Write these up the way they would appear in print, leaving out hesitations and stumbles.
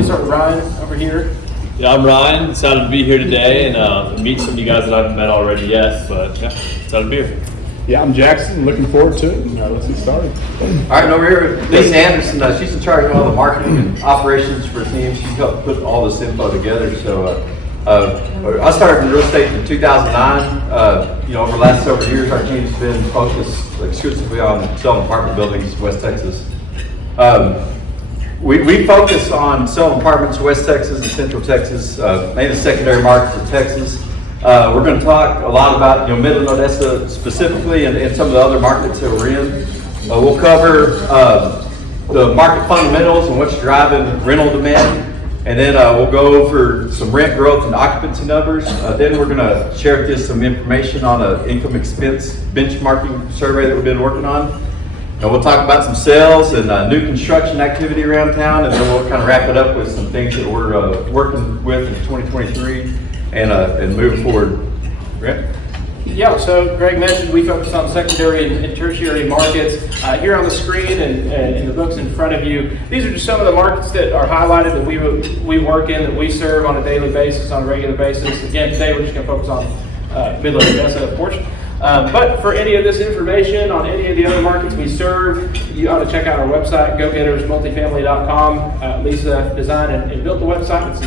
me start with Ryan over here. Yeah, I'm Ryan. Excited to be here today and meet some of you guys that I haven't met already yet. But yeah, excited to be here. Yeah, I'm Jackson. Looking forward to it. Let's get started. All right, and over here, Lisa Anderson. She's in charge of all the marketing and operations for the team. She's helped put all this info together. So I started in real estate in 2009. Over the last several years, our team's been focused exclusively on selling apartment buildings in West Texas. We focus on selling apartments in West Texas and Central Texas, mainly secondary markets of Texas. We're going to talk a lot about Midland, Odessa specifically, and some of the other markets that we're in. We'll cover the market fundamentals and what's driving rental demand, and then we'll go over some rent growth and occupancy numbers. Then we're going to share with you some information on an income expense benchmarking survey that we've been working on. And we'll talk about some sales and new construction activity around town, and then we'll kind of wrap it up with some things that we're working with in 2023 and moving forward. Right? Yeah, so Greg mentioned we focus on secondary and tertiary markets. Here on the screen and in the books in front of you, these are just some of the markets that are highlighted that we work in, that we serve on a daily basis, on a regular basis. Again, today we're just going to focus on Midland, Odessa, of course. But for any of this information on any of the other markets we serve, you ought to check out our website, GoGettersMultifamily.com. Lisa designed and built the website. It's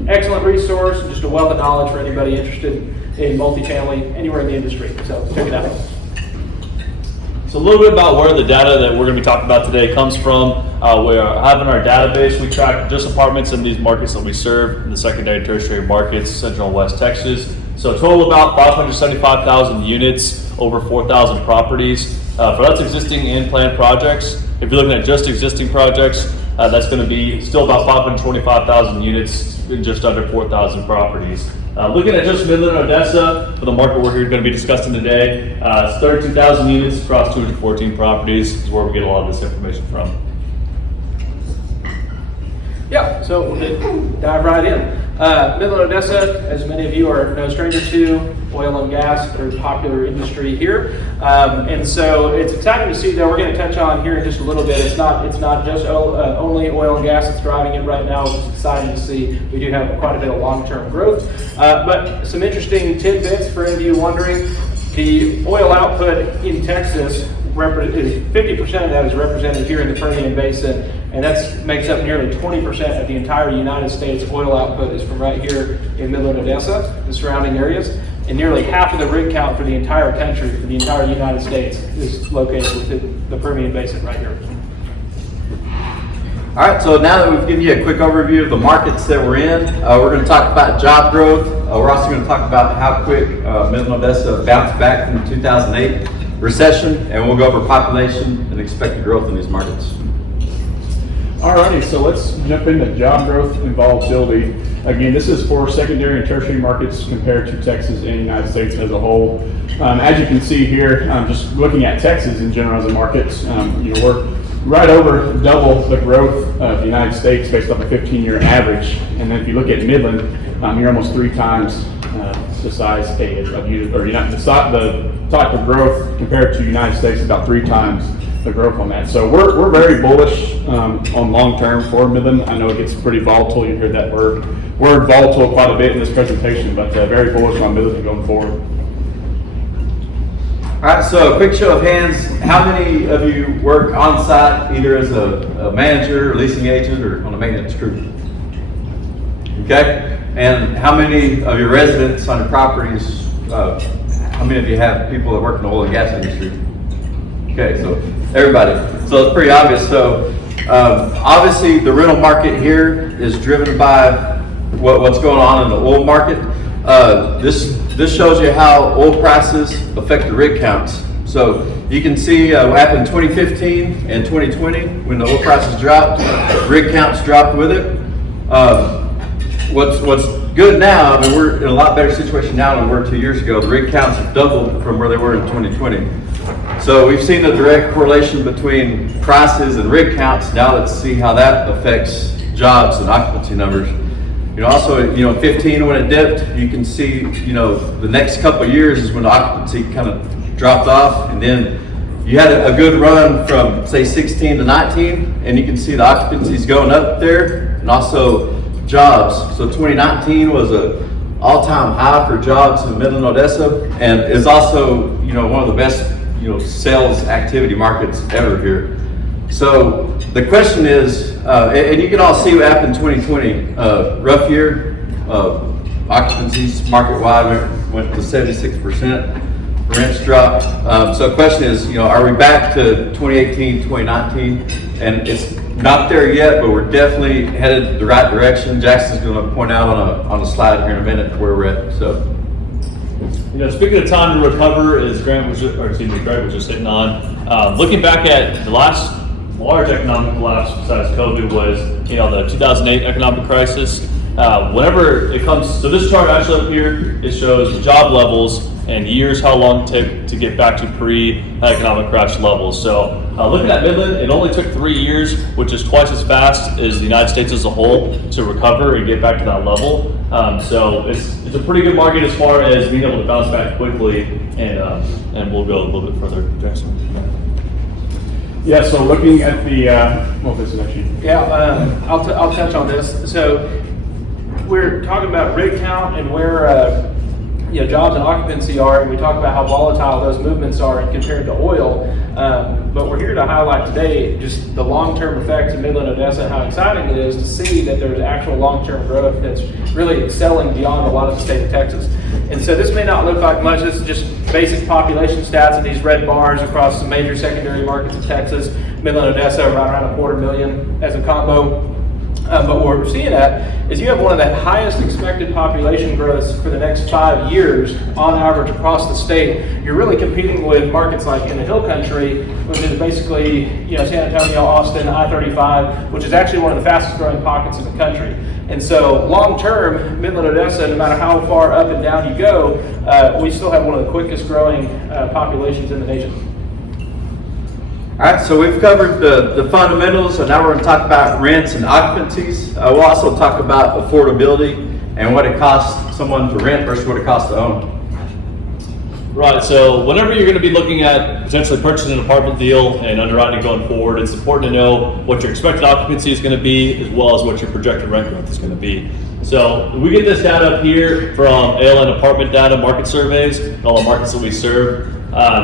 an excellent resource, just a wealth of knowledge for anybody interested in multifamily anywhere in the industry. So check it out. So a little bit about where the data that we're going to be talking about today comes from. We are having our database. We track just apartments in these markets that we serve in the secondary and tertiary markets, Central and West Texas. So total about 575,000 units, over 4,000 properties. For that's existing and planned projects. If you're looking at just existing projects, that's going to be still about 525,000 units in just under 4,000 properties. Looking at just Midland, Odessa, for the market we're going to be discussing today, it's 32,000 units across 214 properties is where we get a lot of this information from. Yeah, so we'll dive right in. Midland, Odessa, as many of you are no stranger to, oil and gas, very popular industry here. And so it's exciting to see that we're going to touch on here in just a little bit. It's not just only oil and gas that's driving it right now. It's exciting to see. We do have quite a bit of long-term growth. But some interesting tidbits for any of you wondering. The oil output in Texas, 50% of that is represented here in the Permian Basin, and that makes up nearly 20% of the entire United States oil output is from right here in Midland, Odessa, the surrounding areas, and nearly half of the rig count for the entire country, for the entire United States, is located within the Permian Basin right here. All right, so now that we've given you a quick overview of the markets that we're in, we're going to talk about job growth. We're also going to talk about how quick Midland, Odessa bounced back from the 2008 recession, and we'll go over population and expected growth in these markets. Alrighty, so let's jump into job growth and volatility. Again, this is for secondary and tertiary markets compared to Texas and the United States as a whole. As you can see here, just looking at Texas in general as a market, we're right over double the growth of the United States based off a 15-year average. And then if you look at Midland, you're almost 3 times the size of unit, or the type of growth compared to the United States, about 3 times the growth on that. So we're very bullish on long term for Midland. I know it gets pretty volatile. You hear that word volatile quite a bit in this presentation, but very bullish on Midland going forward. All right, so a quick show of hands. How many of you work on site either as a manager, or leasing agent, or on a maintenance crew? Okay. And how many of your residents on your properties, how many of you have people that work in the oil and gas industry? Okay, so everybody. So it's pretty obvious. So obviously the rental market here is driven by what's going on in the oil market. This shows you how oil prices affect the rig counts. So you can see what happened in 2015 and 2020 when the oil prices dropped, rig counts dropped with it. What's good now, I mean, we're in a lot better situation now than we were 2 years ago. The rig counts have doubled from where they were in 2020. So we've seen a direct correlation between prices and rig counts. Now let's see how that affects jobs and occupancy numbers. Also, 15 when it dipped, you can see, the next couple of years is when the occupancy kind of dropped off, and then you had a good run from say 16 to 19, and you can see the occupancies going up there, and also jobs. So 2019 was a all-time high for jobs in Midland, Odessa, and is also one of the best sales activity markets ever here. So the question is, and you can all see what happened in 2020, rough year, occupancies market-wide went to 76%. Rents dropped. So the question is, are we back to 2018, 2019? And it's not there yet, but we're definitely headed the right direction. Jackson's going to point out on a slide here in a minute where we're at. So, speaking of time to recover, as Greg was just hitting on, looking back at the last large economic collapse besides COVID was, the 2008 economic crisis. Whenever it comes, so this chart actually up here, it shows job levels and years, how long it took to get back to pre-economic crash levels. So looking at Midland, it only took 3 years, which is twice as fast as the United States as a whole to recover and get back to that level. So it's a pretty good market as far as being able to bounce back quickly, and we'll go a little bit further, Jackson. Yeah, so looking at the, this is actually. Yeah, I'll touch on this. So we're talking about rig count and where jobs and occupancy are, and we talk about how volatile those movements are compared to oil. But we're here to highlight today just the long-term effects of Midland, Odessa, and how exciting it is to see that there's actual long-term growth that's really excelling beyond a lot of the state of Texas. And so this may not look like much. This is just basic population stats in these red bars across the major secondary markets of Texas. Midland, Odessa, right around 250,000 as a combo. But what we're seeing at is you have one of the highest expected population growths for the next 5 years on average across the state. You're really competing with markets like in the Hill Country, which is basically San Antonio, Austin, I-35, which is actually one of the fastest growing pockets in the country. And so long term, Midland, Odessa, no matter how far up and down you go, we still have one of the quickest growing populations in the nation. all right, so we've covered the fundamentals, and now we're going to talk about rents and occupancies. We'll also talk about affordability and what it costs someone to rent versus what it costs to own. Right, so whenever you're going to be looking at potentially purchasing an apartment deal and underwriting going forward, it's important to know what your expected occupancy is going to be as well as what your projected rent growth is going to be. So we get this data up here from ALN Apartment Data Market Surveys, all the markets that we serve.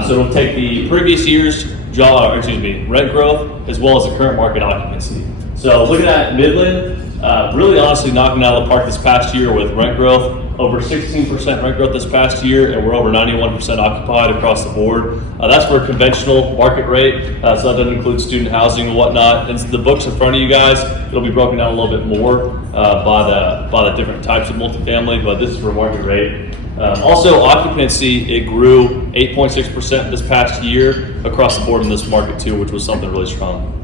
So it'll take the previous year's rent growth as well as the current market occupancy. So looking at Midland, really honestly knocking out of the park this past year with rent growth, over 16% rent growth this past year, and we're over 91% occupied across the board. That's for a conventional market rate, so that doesn't include student housing and whatnot. And the books in front of you guys, it'll be broken down a little bit more by the different types of multifamily, but this is for market rate. Also, occupancy, it grew 8.6% this past year across the board in this market too, which was something really strong.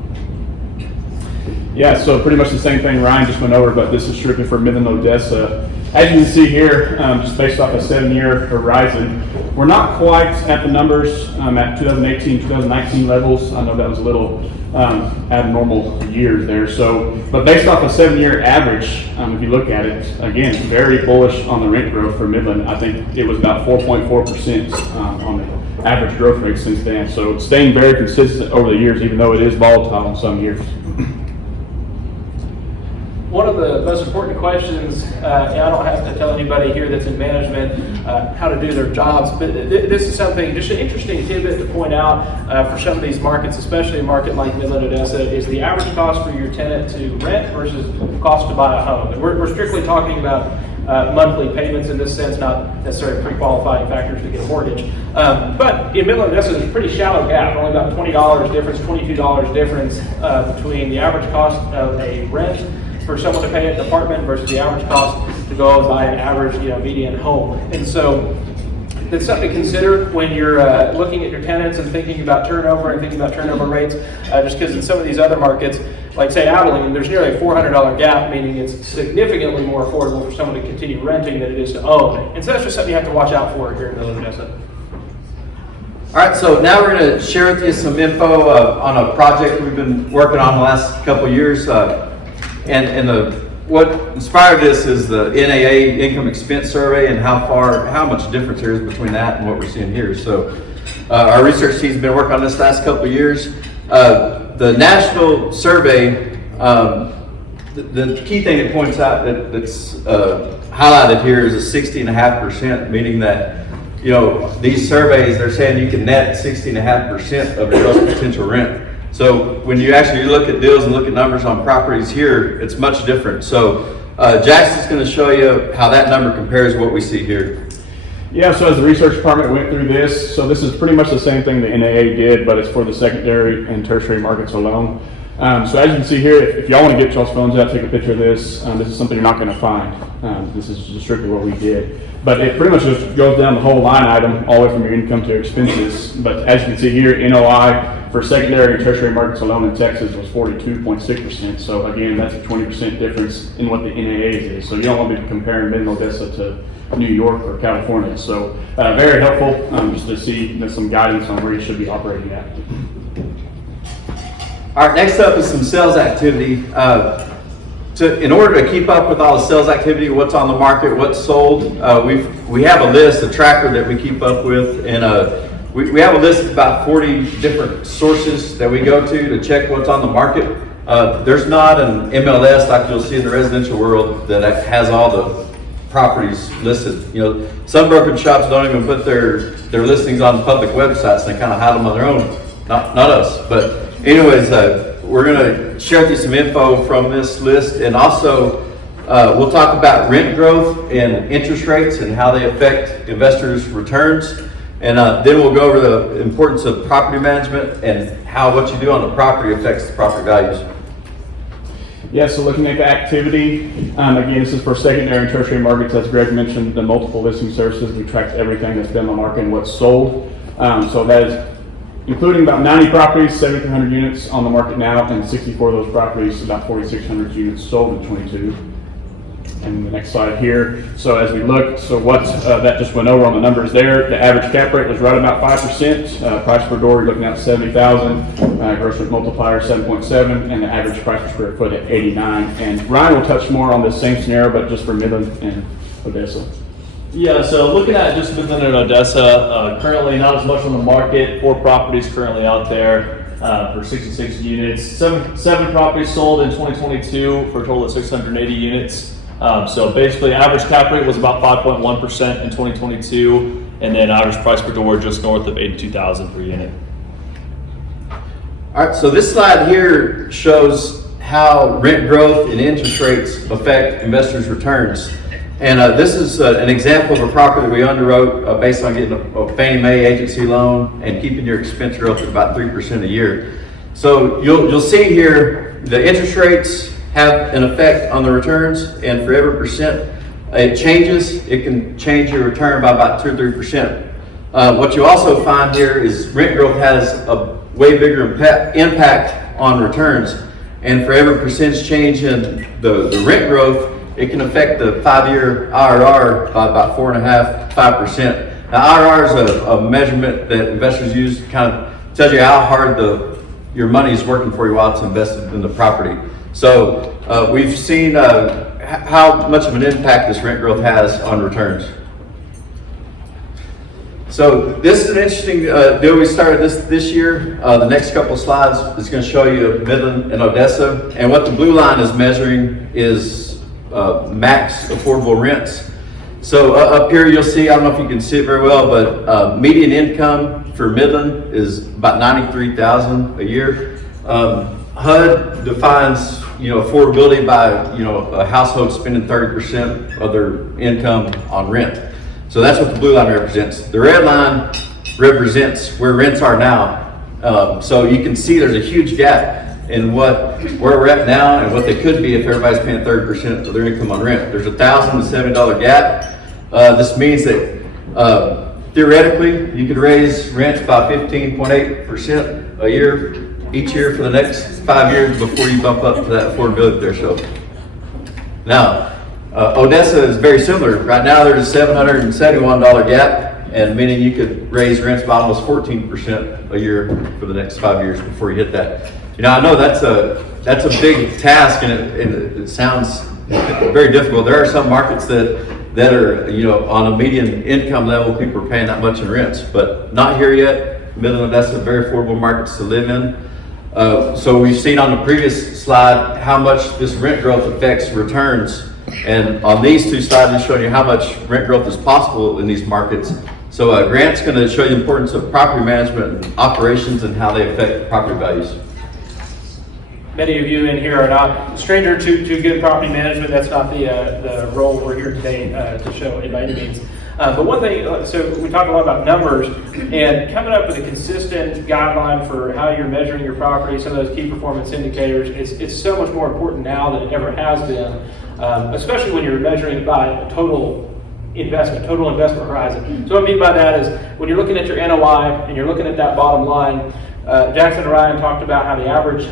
Yeah, so pretty much the same thing Ryan just went over, but this is strictly for Midland, Odessa. As you can see here, just based off a 7-year horizon, we're not quite at the numbers at 2018, 2019 levels. I know that was a little abnormal years there. So, but based off a 7-year average, if you look at it, again, very bullish on the rent growth for Midland. I think it was about 4.4% on the average growth rate since then. So it's staying very consistent over the years, even though it is volatile in some years. One of the most important questions, and I don't have to tell anybody here that's in management how to do their jobs, but this is something, just an interesting tidbit to point out for some of these markets, especially a market like Midland, Odessa, is the average cost for your tenant to rent versus cost to buy a home. And we're strictly talking about monthly payments in this sense, not necessarily pre-qualifying factors to get a mortgage. But in Midland, Odessa, there's a pretty shallow gap, only about $20 difference, $22 difference between the average cost of a rent for someone to pay an apartment versus the average cost to go and buy an average, median home. And so that's something to consider when you're looking at your tenants and thinking about turnover and thinking about turnover rates, just because in some of these other markets, like say Abilene, there's nearly a $400 gap, meaning it's significantly more affordable for someone to continue renting than it is to own. And so that's just something you have to watch out for here in Midland, Odessa. All right, so now we're going to share with you some info on a project we've been working on the last couple of years. What inspired this is the NAA income expense survey and how much difference there is between that and what we're seeing here. So Our research team's been working on this last couple of years. The national survey, the key thing it points out that's highlighted here is a 60.5%, meaning that, you know, these surveys, they're saying you can net 60.5% of your gross potential rent. So when you actually look at deals and look at numbers on properties here, it's much different. So Jackson's going to show you how that number compares to what we see here. Yeah, so as the research department went through this, so this is pretty much the same thing the NAA did, but it's for the secondary and tertiary markets alone. So as you can see here, if y'all want to get y'all's phones out, take a picture of this. This is something you're not going to find. This is just strictly what we did. But it pretty much just goes down the whole line item, all the way from your income to your expenses. But as you can see here, NOI for secondary and tertiary markets alone in Texas was 42.6%. So again, that's a 20% difference in what the NAA is. So you don't want to be comparing Midland, Odessa to New York or California. So very helpful just to see some guidance on where you should be operating at. All right, next up is some sales activity. In order to keep up with all the sales activity, what's on the market, what's sold, we have a list, a tracker that we keep up with, and we have a list of about 40 different sources that we go to check what's on the market. There's not an MLS like you'll see in the residential world that has all the properties listed. You know, some brokerage shops don't even put their listings on public websites. They kind of hide them on their own. Not us, but anyways, we're going to share with you some info from this list, and also we'll talk about rent growth and interest rates and how they affect investors' returns, and then we'll go over the importance of property management and how what you do on the property affects the property values. Yeah, so looking at the activity, again, this is for secondary and tertiary markets. As Greg mentioned, the multiple listing services, we tracked everything that's been on the market and what's sold. So that is including about 90 properties, 7,300 units on the market now, and 64 of those properties, about 4,600 units sold in 22. And the next slide here. So as we look, so what that just went over on the numbers there, the average cap rate was right about 5%. Price per door, you're looking at 70,000. Gross rent multiplier 7.7, and the average price per square foot at 89. And Ryan will touch more on this same scenario, but just for Midland and Odessa. Yeah, so looking at just Midland and Odessa, currently not as much on the market. 4 properties currently out there for 66 units. Seven properties sold in 2022 for a total of 680 units. So basically, average cap rate was about 5.1% in 2022, and then average price per door just north of 82,000 per unit. All right, so this slide here shows how rent growth and interest rates affect investors' returns. And this is an example of a property that we underwrote based on getting a Fannie Mae agency loan and keeping your expense growth at about 3% a year. So you'll see here the interest rates have an effect on the returns, and for every percent it changes, it can change your return by about 2 or 3%. What you also find here is rent growth has a way bigger impact on returns, and for every percentage change in the rent growth, it can affect the 5-year IRR by about 4.5%, 5%. Now, IRR is a measurement that investors use to kind of tell you how hard your money is working for you while it's invested in the property. So we've seen how much of an impact this rent growth has on returns. So this is an interesting deal we started this year. The next couple of slides is going to show you Midland and Odessa, and what the blue line is measuring is max affordable rents. So up here you'll see, I don't know if you can see it very well, but median income for Midland is about $93,000 a year. HUD defines affordability by a household spending 30% of their income on rent. So that's what the blue line represents. The red line represents where rents are now. So you can see there's a huge gap in where we're at now and what they could be if everybody's paying 30% of their income on rent. There's a $1,000 to $70 gap. This means that theoretically you could raise rents by 15.8% a year each year for the next 5 years before you bump up to that affordability threshold. Now, Odessa is very similar. Right now there's a $771 gap, and meaning you could raise rents by almost 14% a year for the next 5 years before you hit that. I know that's a big task, and it sounds very difficult. There are some markets that that are, on a median income level, people are paying that much in rents, but not here yet. Midland, Odessa, very affordable markets to live in. So we've seen on the previous slide how much this rent growth affects returns. And on these two slides, I'm showing you how much rent growth is possible in these markets. So Grant's going to show you the importance of property management and operations and how they affect property values. Many of you in here are not stranger to good property management. That's not the role we're here today to show by any means. But one thing, so we talk a lot about numbers, and coming up with a consistent guideline for how you're measuring your property, some of those key performance indicators, it's so much more important now than it ever has been, especially when you're measuring by total investment horizon. So what I mean by that is when you're looking at your NOI and you're looking at that bottom line, Jackson and Ryan talked about how the average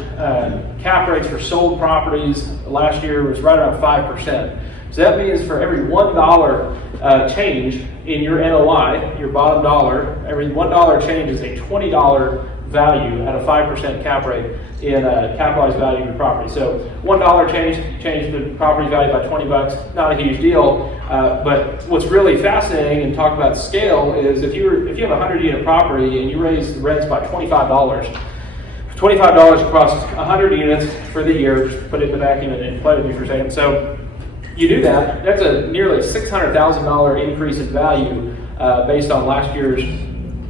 cap rates for sold properties last year was right around 5%. So that means for every $1 change in your NOI, your bottom dollar, every $1 change is a $20 value at a 5% cap rate in capitalized value of your property. So $1 change the property value by $20, not a huge deal. But what's really fascinating and talk about scale is if you have a 100-unit property and you raise the rents by $25 across 100 units for the year, just put it in the vacuum and play with me for a second. So you do that, that's a nearly $600,000 increase in value based on last year's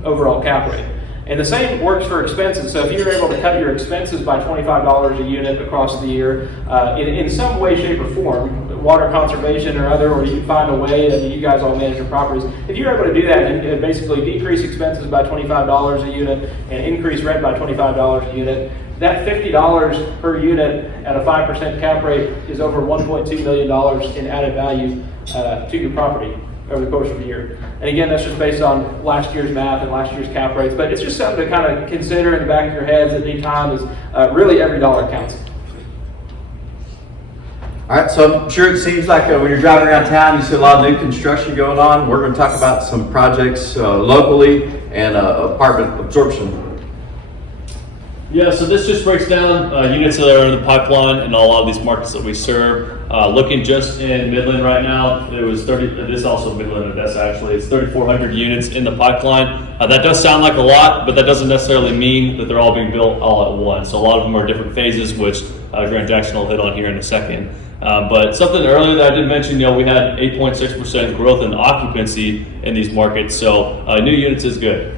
overall cap rate. And the same works for expenses. So if you're able to cut your expenses by $25 a unit across the year, in some way, shape, or form, water conservation or other, or you find a way that you guys all manage your properties, if you're able to do that and basically decrease expenses by $25 a unit and increase rent by $25 a unit, that $50 per unit at a 5% cap rate is over $1.2 million in added value to your property over the course of a year. And again, that's just based on last year's math and last year's cap rates, but it's just something to kind of consider in the back of your heads at any time is really every dollar counts. All right, so I'm sure it seems like when you're driving around town, you see a lot of new construction going on. We're going to talk about some projects locally and apartment absorption. Yeah, so this just breaks down units that are in the pipeline in a lot of these markets that we serve. Looking just in Midland right now, it was 30, this is also Midland, Odessa actually, it's 3,400 units in the pipeline. That does sound like a lot, but that doesn't necessarily mean that they're all being built all at once. So a lot of them are different phases, which Grant Jackson will hit on here in a second. But something earlier that I did mention, we had 8.6% growth in occupancy in these markets, so new units is good.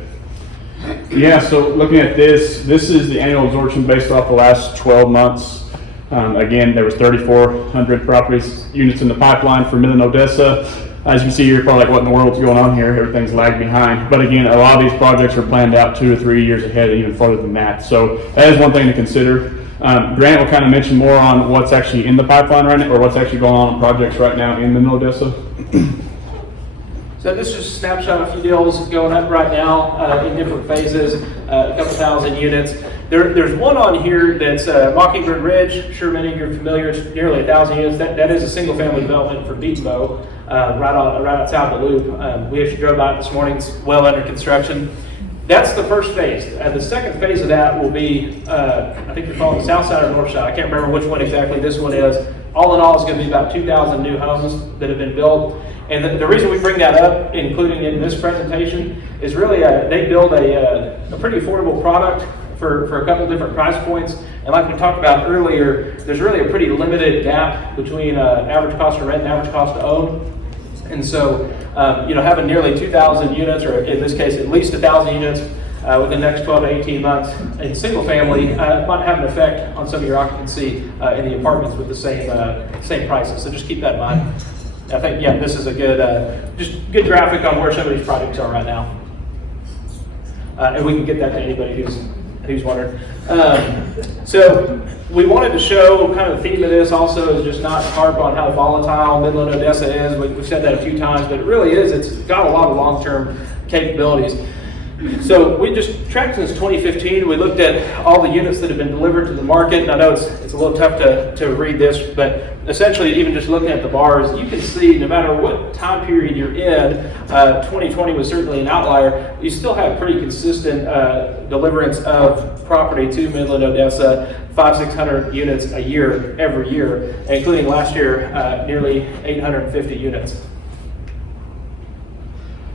Yeah, so looking at this is the annual absorption based off the last 12 months. Again, there was 3,400 units in the pipeline for Midland, Odessa. As you can see, you're probably like, what in the world's going on here? Everything's lagged behind. But again, a lot of these projects are planned out 2 or 3 years ahead, even further than that. So that is one thing to consider. Grant will kind of mention more on what's actually in the pipeline right now, or what's actually going on in projects right now in Midland, Odessa. So this is just a snapshot of a few deals going up right now in different phases, a couple thousand units. There's one on here that's Mockingbird Ridge. Sure, many of you are familiar. It's nearly 1,000 units. That is a single-family development for Beatonbow, right outside the Loop. We actually drove by it this morning. It's well under construction. That's the first phase. The second phase of that will be, I think they're calling the south side or north side. I can't remember which one exactly this one is. All in all, it's going to be about 2,000 new homes that have been built. And the reason we bring that up, including in this presentation, is really they build a pretty affordable product for a couple of different price points. And like we talked about earlier, there's really a pretty limited gap between average cost of rent and average cost to own. And so, having nearly 2,000 units, or in this case, at least 1,000 units within the next 12 to 18 months in single family might have an effect on some of your occupancy in the apartments with the same prices. So just keep that in mind. I think, this is a good graphic on where some of these projects are right now. And we can get that to anybody who's wondering. So we wanted to show kind of the theme of this also is just not harp on how volatile Midland, Odessa is. We've said that a few times, but it really is. It's got a lot of long-term capabilities. So we just tracked since 2015. We looked at all the units that have been delivered to the market. And I know it's a little tough to read this, but essentially even just looking at the bars, you can see no matter what time period you're in, 2020 was certainly an outlier, you still have pretty consistent deliverance of property to Midland, Odessa, 500-600 units a year, every year, including last year, nearly 850 units.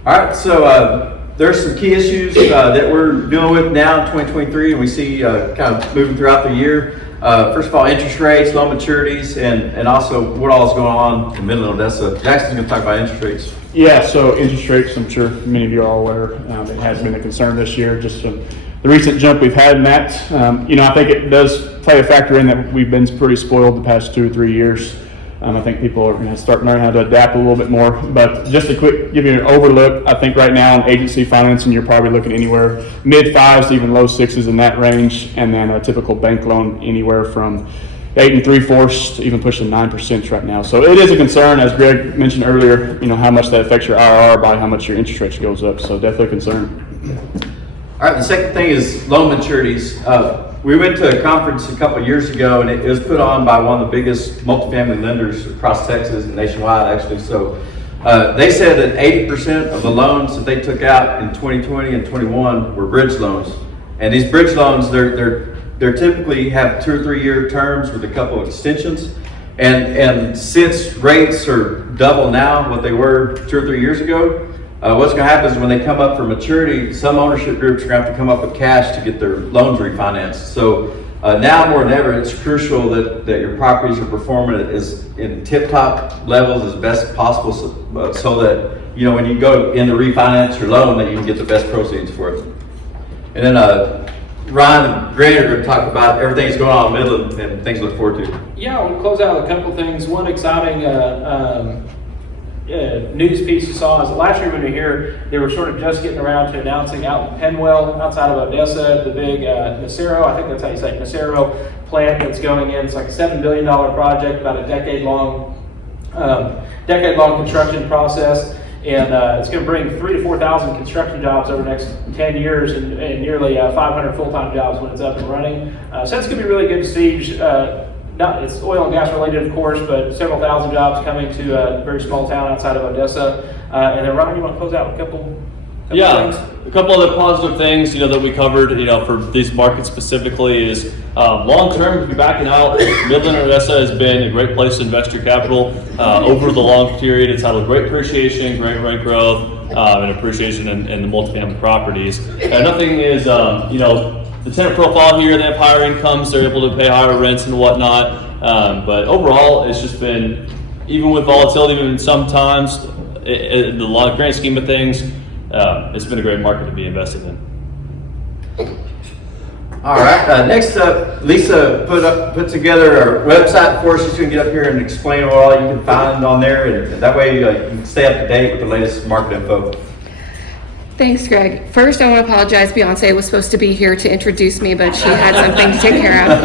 All right, so there's some key issues that we're dealing with now in 2023, and we see kind of moving throughout the year. First of all, interest rates, loan maturities, and also what all is going on in Midland, Odessa. Jackson's going to talk about interest rates. Yeah, so interest rates, I'm sure many of you are all aware, it has been a concern this year, just the recent jump we've had in that. I think it does play a factor in that we've been pretty spoiled the past 2 or 3 years. I think people are going to start learning how to adapt a little bit more. But just to give you an overlook, I think right now in agency financing, you're probably looking anywhere mid-5s to even low 6s in that range. And then a typical bank loan anywhere from 8 3/4 to even pushing 9% right now. So it is a concern, as Greg mentioned earlier, how much that affects your IRR by how much your interest rate goes up. So definitely a concern. All right, the second thing is loan maturities. We went to a conference a couple of years ago, and it was put on by one of the biggest multifamily lenders across Texas and nationwide, actually. So they said that 80% of the loans that they took out in 2020 and 21 were bridge loans. And these bridge loans, they're typically have 2 or 3 year terms with a couple of extensions. And since rates are double now what they were 2 or 3 years ago, what's going to happen is when they come up for maturity, some ownership groups are going to have to come up with cash to get their loans refinanced. So now more than ever, it's crucial that your properties are performing as in tip-top levels as best possible, so that when you go in to refinance your loan, that you can get the best proceeds for it. And then Ryan and Greg are going to talk about everything that's going on in Midland and things to look forward to. Yeah, we'll close out with a couple of things. One exciting news piece you saw is that last year when you were here, they were sort of just getting around to announcing out in Penwell, outside of Odessa, the big Nacero, I think that's how you say it, Nacero plant that's going in. It's like a $7 billion project, about a decade-long construction process. And it's going to bring 3,000 to 4,000 construction jobs over the next 10 years and nearly 500 full-time jobs when it's up and running. So it's going to be really good to see. It's oil and gas related, of course, but several thousand jobs coming to a very small town outside of Odessa. And then Ryan, you want to close out with a couple things? A couple other positive things, that we covered, for these markets specifically is long term, if you're backing out, Midland, Odessa has been a great place to invest your capital over the long period. It's had a great appreciation, great rent growth, and appreciation in the multifamily properties. And another thing is, the tenant profile here, they have higher incomes, they're able to pay higher rents and whatnot. But overall, it's just been, even with volatility, even sometimes, in the grand scheme of things, it's been a great market to be invested in. All right. Next up, Lisa put together a website for us. She's going to get up here and explain what all you can find on there, and that way you can stay up to date with the latest market info. Thanks, Greg. First, I want to apologize. Beyonce was supposed to be here to introduce me, but she had something to take care of.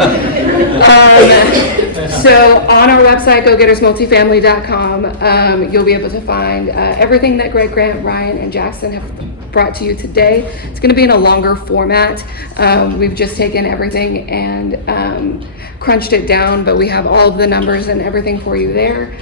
So on our website, GoGettersMultifamily.com, you'll be able to find everything that Greg, Grant, Ryan, and Jackson have brought to you today. It's going to be in a longer format. We've just taken everything and crunched it down, but we have all of the numbers and everything for you there.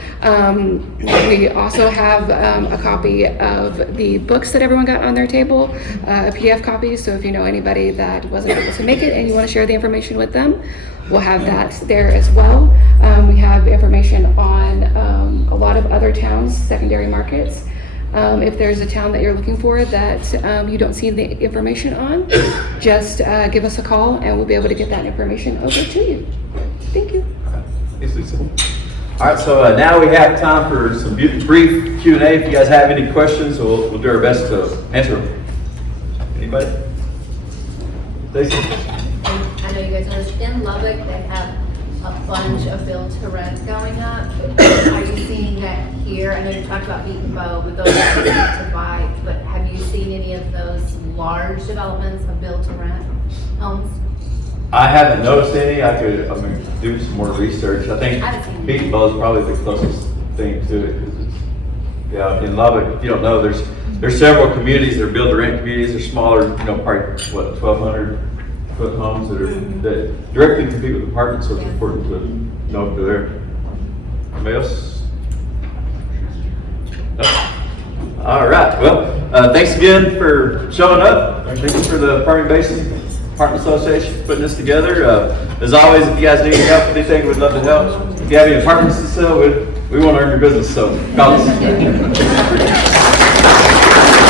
We also have a copy of the books that everyone got on their table, a PDF copy, so if you know anybody that wasn't able to make it and you want to share the information with them, we'll have that there as well. We have information on a lot of other towns, secondary markets. If there's a town that you're looking for that you don't see the information on, just give us a call and we'll be able to get that information over to you. Thank you. Thanks, Lisa. All right, so now we have time for some brief Q&A. If you guys have any questions, we'll do our best to answer them. Anybody? Stacey? I know you guys know this. In Lubbock, they have a bunch of build-to-rent going up. Are you seeing that here? I know you talked about Beat and Bow, but those are to buy. But have you seen any of those large developments of build-to-rent homes? I haven't noticed any. I'm gonna do some more research. I think Beat and Bow is probably the closest thing to it. In Lubbock, if you don't know, there's several communities that are build-to-rent communities. They're smaller, probably 1,200 foot homes that directly compete with apartments. So it's important to know if they're there. Anybody else? No? All right. Well, thanks again for showing up. Thank you for the Permian Basin Apartment Association for putting this together. As always, if you guys need help with anything, we'd love to help. If you have any apartments to sell, we want to earn your business, so call us.